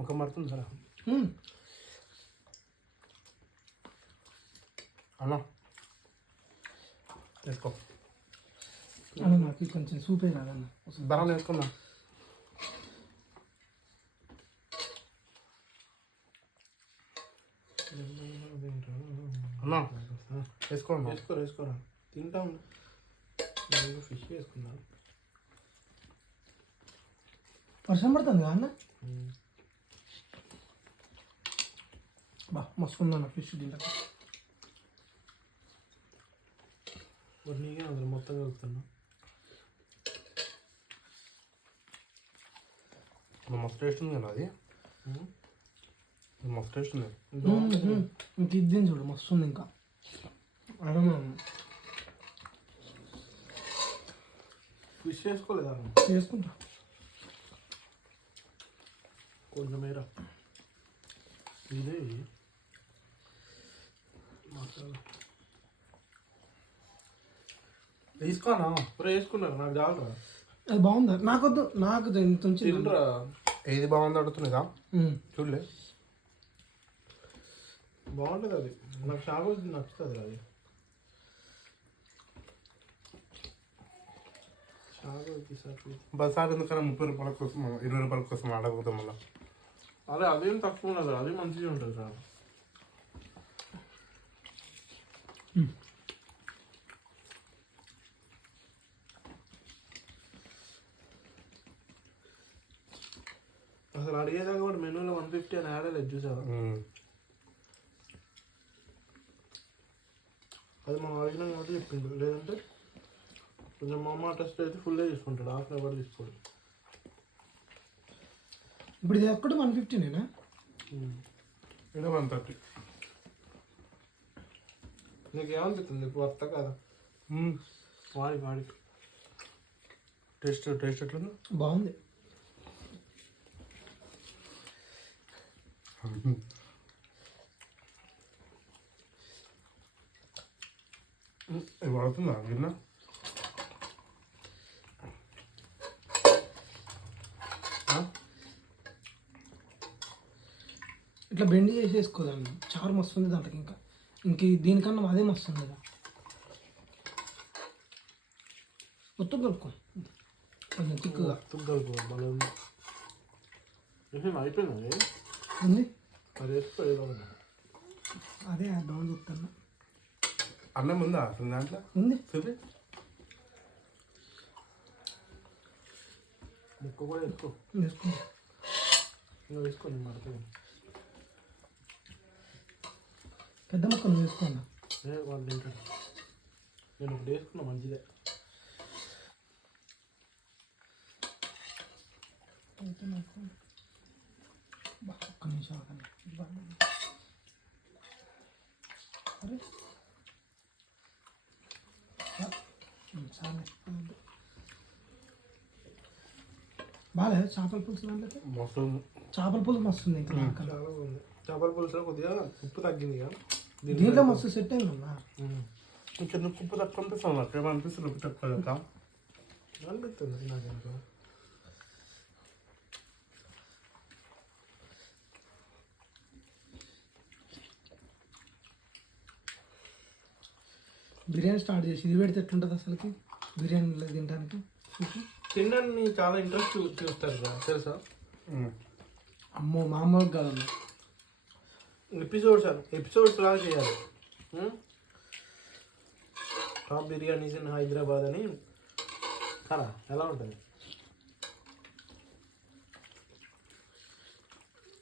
ముఖం మారుతుంది సరే అన్న వేసుకో అన్న నాకు కొంచెం సూప్ రాదన్న దాని వేసుకుందా అన్నా వేసుకోరా తింటా ఉన్నా ఫిష్ వేసుకున్నా వర్షం పడుతుంది కదా అన్న బా మస్తు ఉందన్న ఫిష్ తింటా నీకే అందులో మొత్తం కలుపుతున్నా మస్తు టేస్ట్ ఉంది కదా అది మస్తు టేస్ట్ ఉంది ఇంక ఇది చూడు మస్తు ఉంది ఇంకా అదే ఫిష్ వేసుకోలేదా చేసుకుంటా కొంచెమేరా ఇదే మసాలా తీసుకోనా ఇప్పుడు వేసుకున్నారు నాకు చాలరా అది బాగుందా నాకొద్దు నాకు ఇంత ఉంచి తినరా ఏది బాగుంది అడుగుతున్నదా చూడలే బాగుంటుంది అది నాకు చాలా నచ్చుతుంది అది బసార్ ఎందుకన్నా 30 రూపాయల కోసం 20 రూపాయల కోసం ఆడకపోతాం మళ్ళీ అదే అదేం తక్కువ ఉండదు అది మంచిగా ఉంటుంది సార్ అసలు అడిగేదాకా కూడా మెనూలో 150 అని ఆడలేదు చూసావా అది మనం అడిగినాం కాబట్టి చెప్పిండు లేదంటే కొంచెం మా అమ్మ టెస్ట్ అయితే ఫుల్గా తీసుకుంటాడు హాఫ్ ఎవరు తీసుకోడు ఇప్పుడు ఇది ఒక్కటి 150నేనా ఇక్కడ 130 నీకు ఏమనిపిస్తుంది వర్త కదా వాడి టేస్ట్ ఎట్లుంది బాగుంది పడుతుందా గిన్నె ఇట్లా బెండి చేసేసుకోదాన్ని చారు మస్తు ఉంది దాంట్లోకి ఇంకా దీనికన్నా అదే మస్తు ఉంది కదా మొత్తం కలుపుకో కొంచెం తిక్కుగా అయిపోయింది ఉంది అది వేసుకో అదే డౌన్ చెప్తున్నా అన్నం ఉందా అసలు దాంట్లో ఉంది చూపి ముక్క కూడా వేసుకో వేసుకో ఇంకా వేసుకోండి మడతాను పెద్ద ముక్కలు వేసుకోండి వాళ్ళు తింటాడు నేను ఒకటి వేసుకున్నా మంచిదే ఒక్క నిమిషం అరే బాగా చేపల పులుసు దాంట్లో మస్తు చేపల పులుసు మస్తు ఉంది ఇంకా చాలా బాగుంది చేపల పులుసులో కొద్దిగా ఉప్పు తగ్గింది కదా దీంట్లో మస్తు సెట్ అయిందన్నా కొంచెం ఉప్పు తక్కువ అనిపిస్తుంది నాకు ఏమనిపిస్తుంది ఉప్పు తక్కువ కదా అనిపిస్తుంది నాకు బిర్యానీ స్టార్ట్ చేసి ఇది పెడితే ఎట్లుంటుంది అసలుకి బిర్యానీలో తినడానికి తినడానికి చాలా ఇంట్రెస్ట్ చూస్తారు కదా తెలుసా అమ్మో మామూలుగా కాదమ్మా ఎపిసోడ్స్ లాగా చేయాలి టాప్ బిర్యానీస్ ఇన్ హైదరాబాద్ అని కదా ఎలా ఉంటుంది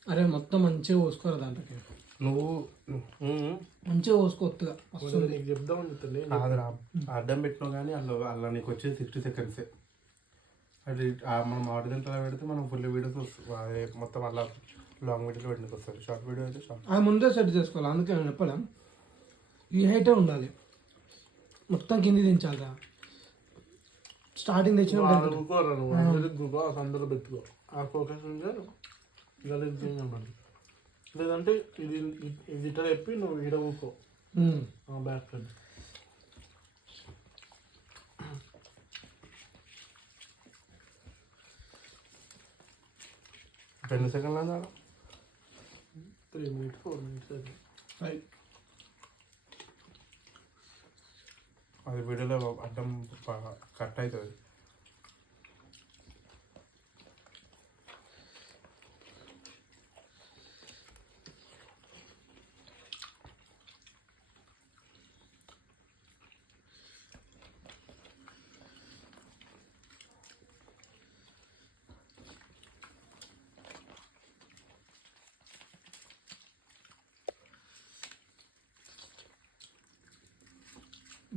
అరే మొత్తం మంచిగా పోసుకోరు దాంట్లోకి నువ్వు మంచిగా పోసుకోవచ్చుగా వస్తుంది నీకు చెప్దామని చెప్తాను కాదురా అడ్డం పెట్టినావు కానీ అలా నీకు వచ్చేది 60 సెకండ్సే అది మనం 6 గంటల పెడితే మనం ఫుల్ వీడియోస్ వస్తుంది మొత్తం అలా లాంగ్ వీడియోలో పెట్టడానికి వస్తుంది షార్ట్ వీడియో అయితే షార్ట్ అది ముందే సెట్ చేసుకోవాలి అందుకే నేను చెప్పలేం ఈ హైటే ఉండాలి మొత్తం కింది దించాలిరా స్టార్టింగ్ తెచ్చిన అందులో పెట్టుకో ఆ ఫోకస్ ఉంటే గలీజ్గా ఉండాలి లేదంటే ఇది ఇట్లా చెప్పి నువ్వు ఈడ ఊకో బ్యాక్ సైడ్ 2 సెకండ్లు అన్నాడు 3 minutes 4 minutes అది. రైట్. అది వీడియోలో అడ్డం కట్ అవుతుంది.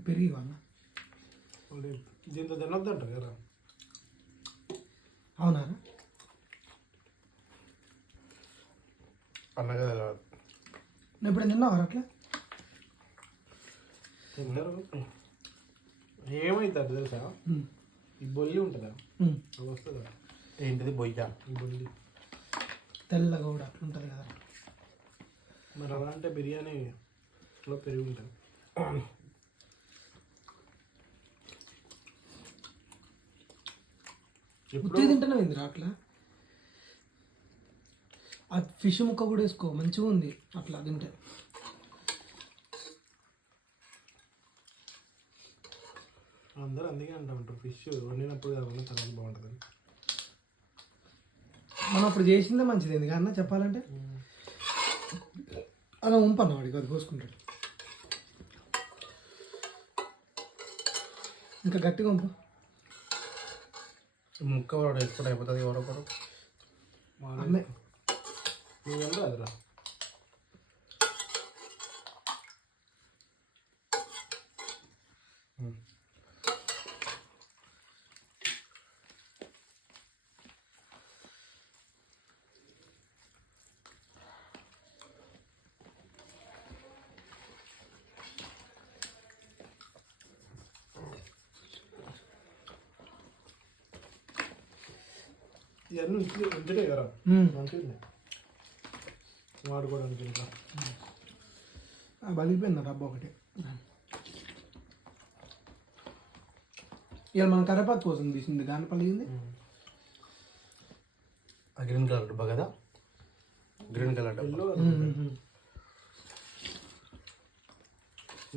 పెరిగి వాళ్ళ వాళ్ళు దీంతో తినొద్దు అంటారు కదా. అవునా? అన్నగా తెలియదు. నేను ఇప్పుడు తిన్నావా అట్లా? తిన్నారు. ఏమవుతుంది తెలుసా, ఈ బొల్లి ఉంటుందా అది వస్తుందా, ఏంటిది బొయ్య? ఈ బొల్లి తెల్లగా కూడా అట్లా ఉంటుంది కదా. మరి అలా అంటే బిర్యానీలో పెరిగి ఉంటుంది. ఉత్తి తింటున్నావు ఇందిరా అట్లా? ఆ ఫిష్ ముక్క కూడా వేసుకో, మంచిగా ఉంది అట్లా తింటే. అందరూ అందుకే అంటూ ఉంటారు ఫిష్ వండినప్పుడు కాకుండా తర్వాత బాగుంటుంది. మనం అప్పుడు చేసిందే మంచిది ఎందుకు అన్న చెప్పాలంటే. అలా ఉంపన్న వాడికి అది పోసుకుంటాడు. ఇంకా గట్టిగా ఉంపు. ముక్క వాడు ఎప్పుడు అయిపోతుంది ఎవరొకరు. అమ్మే నువ్వు వెళ్ళరా అదిరా. ఇవన్నీ ఉంచుటే కదా మంచిది వాడుకోవడానికి. ఇంకా బలిపోయింది డబ్బా ఒకటి. ఇవాళ మన కరేపాకు కోసం తీసింది గాని పలిగింది. గ్రీన్ కలర్ డబ్బా కదా, గ్రీన్ కలర్ డబ్బా.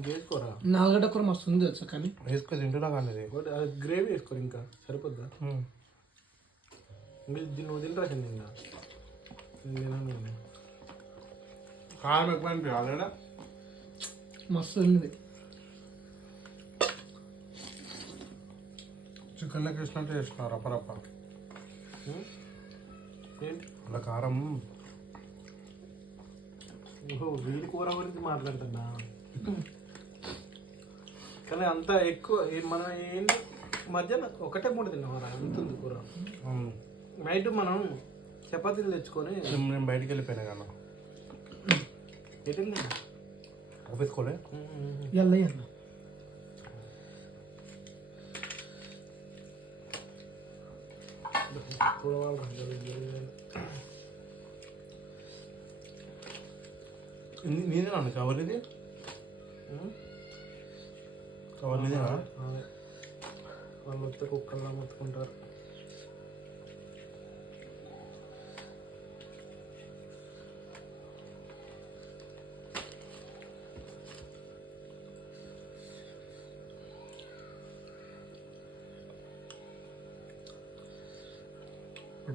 వేసుకోరా, 4 గంటల కూర మస్తు ఉంది వచ్చా. కానీ వేసుకొని తింటున్నా కానీ అది గ్రేవీ వేసుకోరు ఇంకా సరిపోద్దా. నువ్వు తినరా నిన్న తిన్నాను. కారం ఎక్కువ అనిపించాలి. మస్తు ఉంది. చికెన్ లెక్క వేసినట్టు చేస్తున్నారు రప్పరప్ప. ఏంటి అలా కారం. ఓహో వీడి కూర గురించి మాట్లాడుతున్నా. కానీ అంత ఎక్కువ మనం ఏంటి మధ్యాహ్నం ఒకటే పూట తిన్నామరా, అంతుంది కూర. నైట్ మనం చపాతీలు తెచ్చుకొని నేను బయటికి వెళ్ళిపోయినా కన్నా. ఎటు వెళ్ళినా ఆఫీస్కోలే ఇవాళ అన్న నేనే అన్న కవర్ ఇది, కవర్ ఇదేనా? వాళ్ళు వస్తే కుక్కల్లా మొత్తుకుంటారు.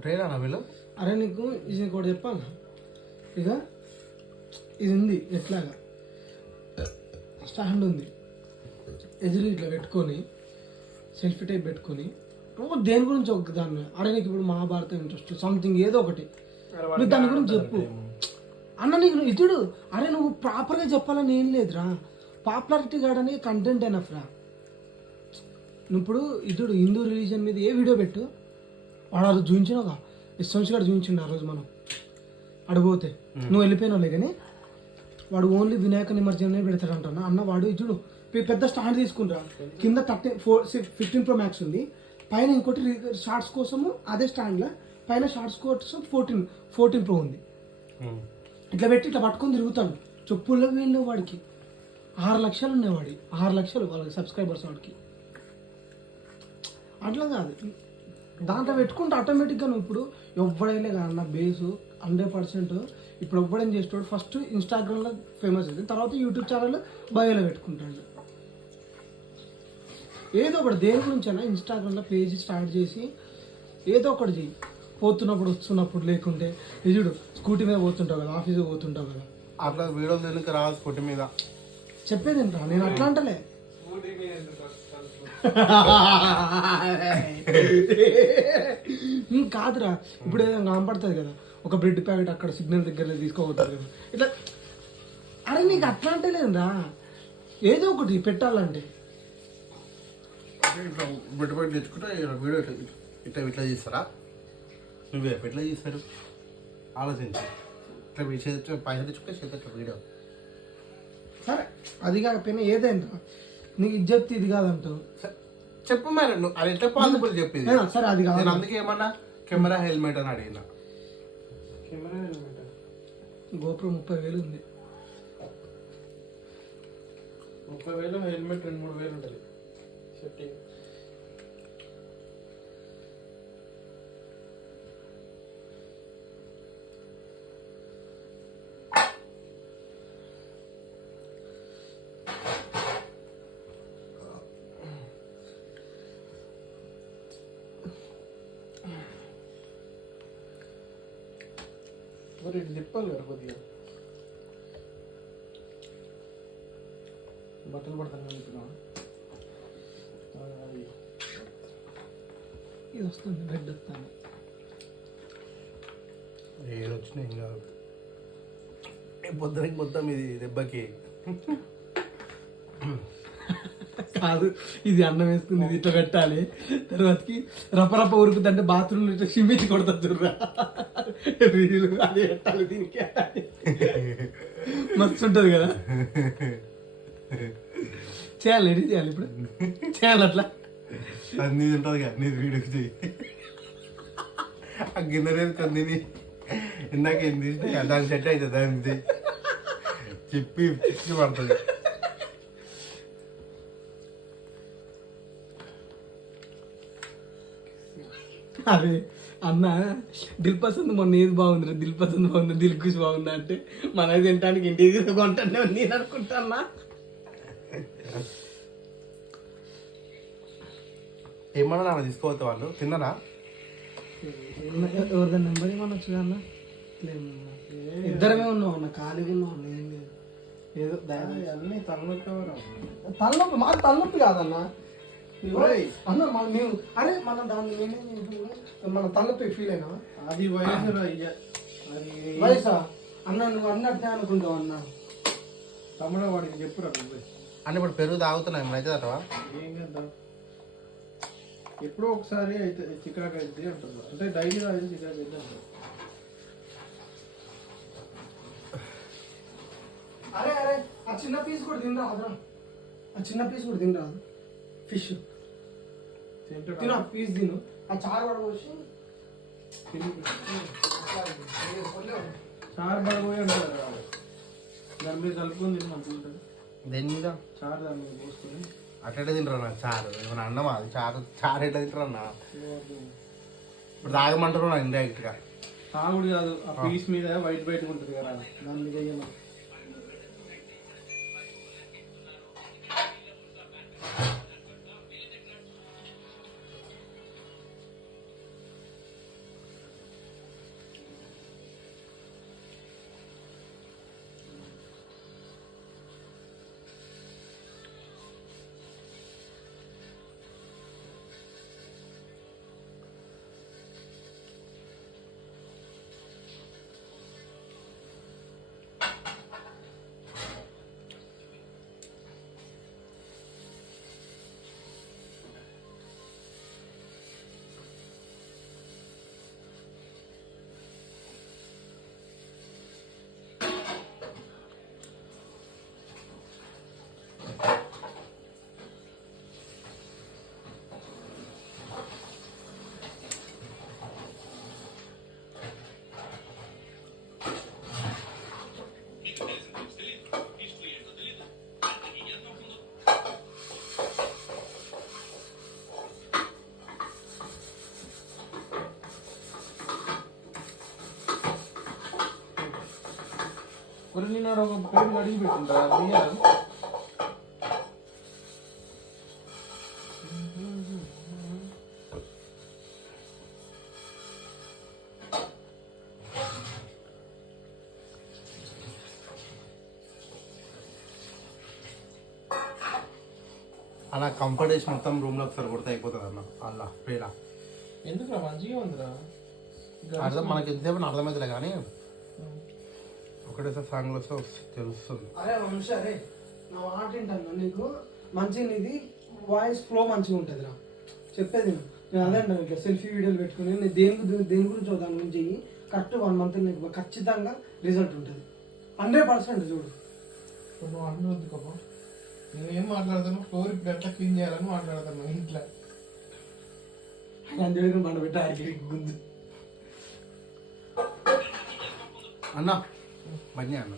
ట్రైన్ అన్న వీళ్ళు. అరే నీకు ఇది కూడా చెప్పాను. ఇక ఇది ఉంది ఎట్లాగా స్టాండ్ ఉంది, ఎదురు ఇట్లా పెట్టుకొని సెల్ఫీ టైప్ పెట్టుకొని నువ్వు దేని గురించి ఒక దాన్ని. అరే నీకు ఇప్పుడు మహాభారతం ఇంట్రెస్ట్ సంథింగ్ ఏదో ఒకటి నువ్వు దాని గురించి చెప్పు అన్న. నీకు ఇటుడు అరే నువ్వు ప్రాపర్గా చెప్పాలని ఏం లేదురా, పాపులారిటీ కాడని కంటెంట్ ఎనఫ్ రా. నువ్వు ఇప్పుడు ఇటుడు హిందూ రిలీజన్ మీద ఏ వీడియో పెట్టు, వాడు ఆ రోజు చూపించినావుగా ఎస్ఎంసీ గారు చూపించిండు. ఆ రోజు మనం అడిగిపోతే నువ్వు వెళ్ళిపోయినావులే, కానీ వాడు ఓన్లీ వినాయక నిమజ్జనమే పెడతాడంటున్నా అన్న. వాడు ఇటుడు పెద్ద స్టాండ్ తీసుకుంటా, కింద 15 Pro Max ఉంది, పైన ఇంకోటి షార్ట్స్ కోసము అదే స్టాండ్లో పైన షార్ట్స్ కోసం 14 Pro ఉంది. ఇట్లా పెట్టి ఇట్లా పట్టుకొని తిరుగుతాడు. చెప్పుల్లో వీళ్ళు వాడికి 6 లక్షలు ఉన్నాయి, వాడి 6 లక్షలు వాళ్ళకి సబ్స్క్రైబర్స్ వాడికి. అట్లా కాదు, దాంట్లో పెట్టుకుంటే ఆటోమేటిక్గా నువ్వు ఇప్పుడు ఎవడైనా కాదన్న బేసు 100% ఇప్పుడు ఎప్పుడేం చేస్తాడు ఫస్ట్ ఇన్స్టాగ్రామ్లో ఫేమస్ అవుతుంది, తర్వాత యూట్యూబ్ ఛానల్ బయోలో పెట్టుకుంటాడు. ఏదో ఒకటి దేని గురించైనా ఇన్స్టాగ్రామ్లో పేజ్ స్టార్ట్ చేసి ఏదో ఒకటి చెయ్యి. పోతున్నప్పుడు వస్తున్నప్పుడు లేకుంటే చూడు స్కూటీ మీద పోతుంటావు కదా, ఆఫీస్కి పోతుంటావు కదా, అట్లా వీడియోలు తినక రాదు స్కూటీ మీద. చెప్పేది ఏంట్రా, నేను అట్లా అంటలే. కాదురా, ఇప్పుడు ఏదైనా కనపడుతుంది కదా, ఒక బ్రెడ్ ప్యాకెట్ అక్కడ సిగ్నల్ దగ్గర తీసుకోబోతారు కదా, ఇట్లా. అరే నీకు అట్లా అంటే లేదురా, ఏదో ఒకటి పెట్టాలంటే. ఇట్లా పెట్టుబడి తెచ్చుకుంటే వీడియో ఇట్లా ఇట్లా తీస్తారా? నువ్వే ఎట్లా తీస్తారు ఆలోచించి. ఇట్లా పైసలు తెచ్చుకుంటే చేత వీడియో. సరే అది కాకపోయినా ఏదైనా నీకు ఇజ్జత్ ఇది కాదంటావు. చెప్పు మరి నువ్వు అది ఎట్లా పాసిబుల్ చెప్పింది. సరే అది కాదు, నేను అందుకే ఏమన్నా కెమెరా హెల్మెట్ అని అడిగిన. గోప్రో 30,000 ఉంది. 30,000 హెల్మెట్ 2-3 ఉంటుంది సెట్టింగ్. మరి ఇటు తిప్పాలి కదా కొద్దిగా, బట్టలు పడతాను అనుకున్నా. ఇది వస్తుంది, బ్రెడ్ వస్తాను. ఏడు వచ్చినా ఏం కాదు. పొద్దునకి మొత్తం ఇది దెబ్బకి కాదు, ఇది అన్నం వేసుకుంది, ఇది ఇట్లా పెట్టాలి, తర్వాతకి రపరప ఉరుకుతుంటే బాత్రూమ్లో ఇట్లా సిమ్మించి కొడతా చూడరా, రీలు అది పెట్టాలి దీనికి. మస్తు ఉంటుంది కదా, చేయాలి, ఎడిట్ చేయాలి, ఇప్పుడు చేయాలి అట్లా. అది నీది ఉంటుంది కదా, నీది వీడియోకి చెయ్యి. ఆ గిన్నె లేదు కందిని ఇందాక ఏం తీసినా దానికి సెట్ అవుతుంది, దానికి చెప్పి పిచ్చి పడుతుంది. అదే అన్న దిల్ పసంద్ మొన్న ఏది బాగుందిరా, దిల్ పసంద్ బాగుంది, దిల్ కుష్ బాగుందా అంటే మన తినడానికి ఇంటికి కొంటానే నేను అనుకుంటానా. ఏమన్నా నాన్న తీసుకోవద్దు వాళ్ళు తిన్నారా? ఎవరిదా నెంబర్ ఏమన్నా వచ్చుగా అన్న? ఇద్దరమే ఉన్నావు అన్న, ఖాళీగా ఉన్నావు అన్న, ఏం లేదు. ఏదో అన్నీ తలనొప్పి, మాకు తలనొప్పి కాదన్న అన్న. మేము అరే మన దాన్ని మన తలనొప్పి ఫీల్ అయినా అది వయసు అది వయసా అన్న, నువ్వు అన్నట్టే అనుకుంటావు అన్న. తమ్ముడు వాడికి చెప్పురా అంటే ఇప్పుడు పెరుగు తాగుతున్నాయి అయితే అటవా? ఏం చేద్దాం, ఎప్పుడో ఒకసారి అయితే చికాకు అయితే అంటారు, అంటే డైలీ అయితే చికాకు అయితే అంటారు. అరే అరే ఆ చిన్న పీస్ కూడా తినరా అదరా, ఆ చిన్న పీస్ కూడా తినరా, ఫిష్ తిన, పీస్ తిను, ఆ చారు కూడా పోసి చారు పడబోయి అంటారు కదా, దాని మీద కలుపుకొని తిని మంచిగా ఉంటుంది. దేని మీద చారు దాని మీద పోసుకొని అట్లా తింటారా నాకు చారు? ఏమన్నా అన్నమా అది? చారు చారు ఎట్లా తింటారా అన్న? ఇప్పుడు తాగమంటారు నాకు ఇండైరెక్ట్గా. తాగుడు కాదు, ఆ పీస్ మీద వైట్ వైట్ ఉంటుంది కదా, దాని మీద వేయమని. నాడు ఒక ప్లేట్ అడిగి పెట్టింటారా బియ్యం అలా కంఫర్ట్ వేసి మొత్తం రూమ్లో ఒకసారి కొడితే అయిపోతుంది అన్న అలా పేరా ఎందుకురా మంచిగా ఉందిరా అర్థం మనకి ఎంతసేపు అర్థమవుతుందిలే కానీ ఒకటేసారి సాంగ్లో వస్తే తెలుస్తుంది. అరే మనిషి అరే నా మాట ఏంటన్నా నీకు మంచిగా నీది వాయిస్ ఫ్లో మంచిగా ఉంటుంది రా చెప్పేది నేను అదే అంటాను ఇట్లా సెల్ఫీ వీడియోలు పెట్టుకుని నేను దేని గురించి దాని గురించి కరెక్ట్ 1 month నీకు ఖచ్చితంగా రిజల్ట్ ఉంటుంది 100% చూడు. నువ్వు అన్నది కమ్మా నేనేం మాట్లాడతాను ఫ్లోర్ గట్ల క్లీన్ చేయాలని మాట్లాడతాను ఇంట్లో అందులో మన పెట్టి అన్న బండి అన్న